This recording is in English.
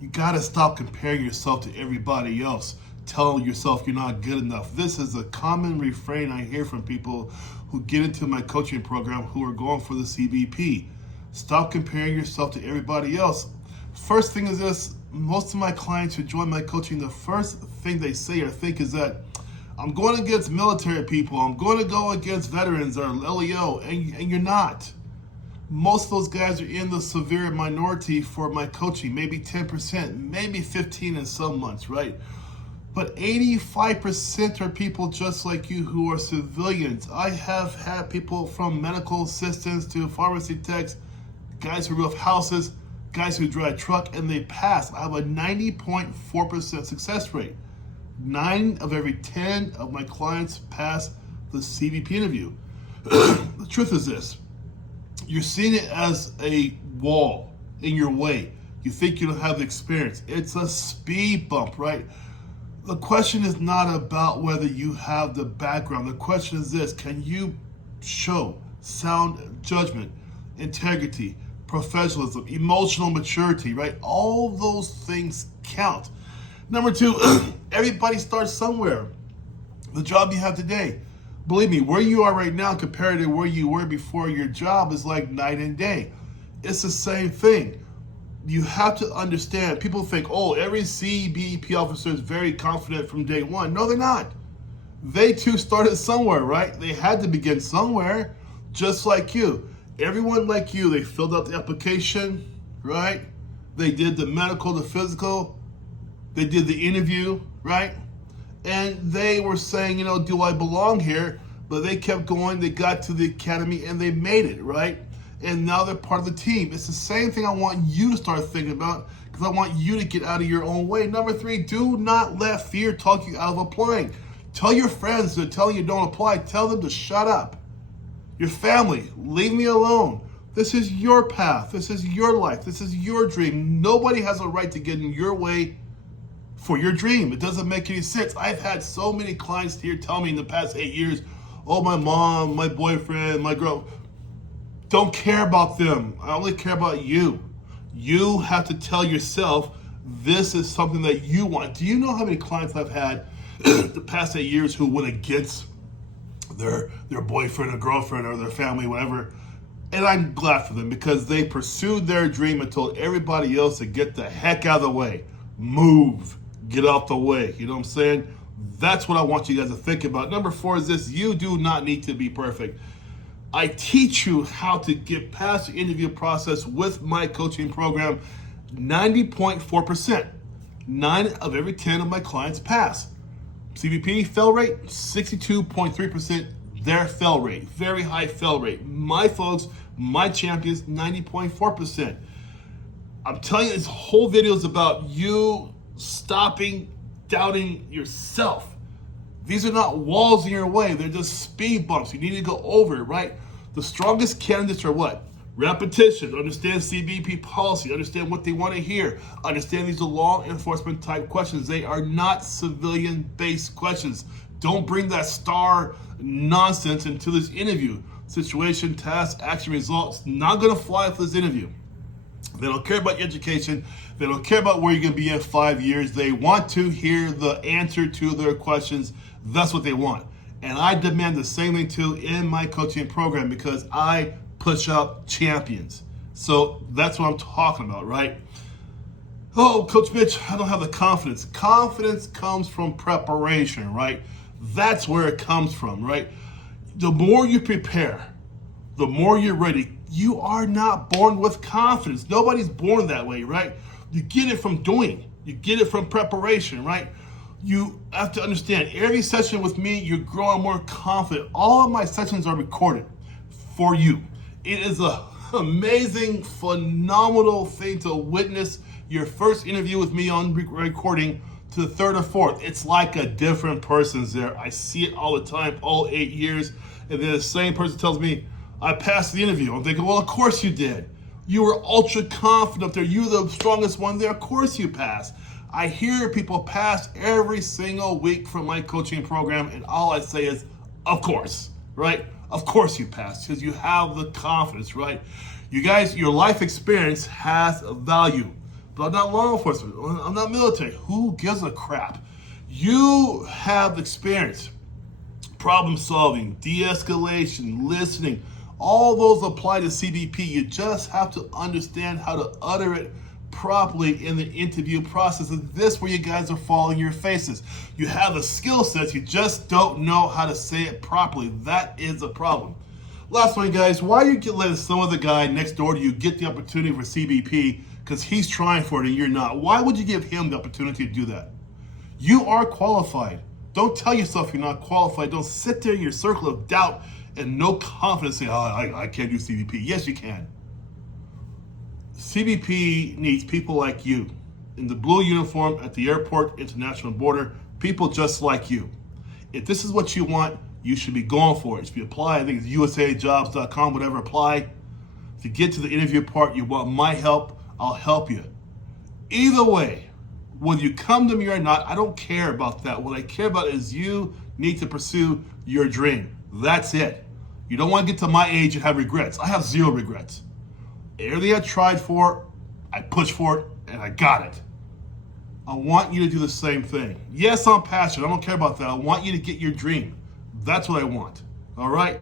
You gotta stop comparing yourself to everybody else, telling yourself you're not good enough. This is a common refrain I hear from people who get into my coaching program who are going for the CBP. Stop comparing yourself to everybody else. First thing is this: most of my clients who join my coaching, the first thing they say or think is that I'm going against military people, I'm going to go against veterans or LEO, and you're not. Most of those guys are in the severe minority for my coaching, maybe 10%, maybe 15 in some months, right? But 85% are people just like you who are civilians. I have had people from medical assistants to pharmacy techs, guys who roof houses, guys who drive truck, and they pass. I have a 90.4% success rate. 9 of every 10 of my clients pass the CBP interview. The truth is this: you're seeing it as a wall in your way. You think you don't have the experience. It's a speed bump, right? The question is not about whether you have the background. The question is this: can you show sound judgment, integrity, professionalism, emotional maturity, right? All those things count. Number 2, everybody starts somewhere. The job you have today, believe me, where you are right now compared to where you were before your job is like night and day. It's the same thing. You have to understand, people think, oh, every CBP officer is very confident from day one. No, they're not. They too started somewhere, right? They had to begin somewhere, just like you. Everyone like you, they filled out the application, right? They did the medical, the physical, they did the interview, right? And they were saying, do I belong here? But they kept going, they got to the academy, and they made it, right? And now they're part of the team. It's the same thing I want you to start thinking about, because I want you to get out of your own way. Number 3, do not let fear talk you out of applying. Tell your friends that are telling you don't apply, tell them to shut up. Your family, leave me alone. This is your path. This is your life. This is your dream. Nobody has a right to get in your way for your dream. It doesn't make any sense. I've had so many clients here tell me in the past 8 years, oh, my mom, my boyfriend, my girl, don't care about them. I only care about you. You have to tell yourself this is something that you want. Do you know how many clients I've had the past 8 years who went against their boyfriend or girlfriend or their family, whatever? And I'm glad for them, because they pursued their dream and told everybody else to get the heck out of the way. Move. Get out the way. You know what I'm saying? That's what I want you guys to think about. Number 4 is this: you do not need to be perfect. I teach you how to get past the interview process with my coaching program. 90.4%. 9 of every 10 of my clients pass. CBP fail rate, 62.3%. Their fail rate, very high fail rate. My folks, my champions, 90.4%. I'm telling you, this whole video is about you stopping doubting yourself. These are not walls in your way. They're just speed bumps. You need to go over it, right? The strongest candidates are what? Repetition. Understand CBP policy. Understand what they want to hear. Understand these are law enforcement type questions. They are not civilian-based questions. Don't bring that star nonsense into this interview. Situation, task, action, results. Not going to fly for this interview. They don't care about your education. They don't care about where you're going to be in 5 years. They want to hear the answer to their questions. That's what they want. And I demand the same thing too in my coaching program, because I push out champions. So that's what I'm talking about, right? Oh, Coach Mitch, I don't have the confidence. Confidence comes from preparation, right? That's where it comes from, right? The more you prepare, the more you're ready. You are not born with confidence. Nobody's born that way, right? You get it from doing. You get it from preparation, right? You have to understand, every session with me, you're growing more confident. All of my sessions are recorded for you. It is an amazing, phenomenal thing to witness your first interview with me on recording to the 3rd or 4th. It's like a different person's there. I see it all the time, all 8 years. And then the same person tells me, I passed the interview. I'm thinking, well, of course you did. You were ultra confident up there. You're the strongest one there. Of course you passed. I hear people pass every single week from my coaching program, and all I say is, of course, right? Of course you passed, because you have the confidence, right? You guys, your life experience has a value. but I'm not law enforcement. I'm not military. Who gives a crap? You have experience, problem solving, de-escalation, listening. All those apply to CBP. You just have to understand how to utter it properly in the interview process. And this is where you guys are falling your faces. You have the skill sets, you just don't know how to say it properly. That is a problem. Last one, guys. Why you get letting some other guy next door to you get the opportunity for CBP because he's trying for it and you're not? Why would you give him the opportunity to do that? You are qualified. Don't tell yourself you're not qualified. Don't sit there in your circle of doubt and no confidence saying, I can't do CBP. Yes, you can. CBP needs people like you in the blue uniform at the airport, international border, people just like you. If this is what you want, you should be going for it. If you apply, I think it's usajobs.com, whatever, apply. To get to the interview part, you want my help, I'll help you. Either way, whether you come to me or not, I don't care about that. What I care about is you need to pursue your dream. That's it. You don't want to get to my age and have regrets. I have zero regrets. Everything I tried for, I pushed for it, and I got it. I want you to do the same thing. Yes, I'm passionate. I don't care about that. I want you to get your dream. That's what I want. All right?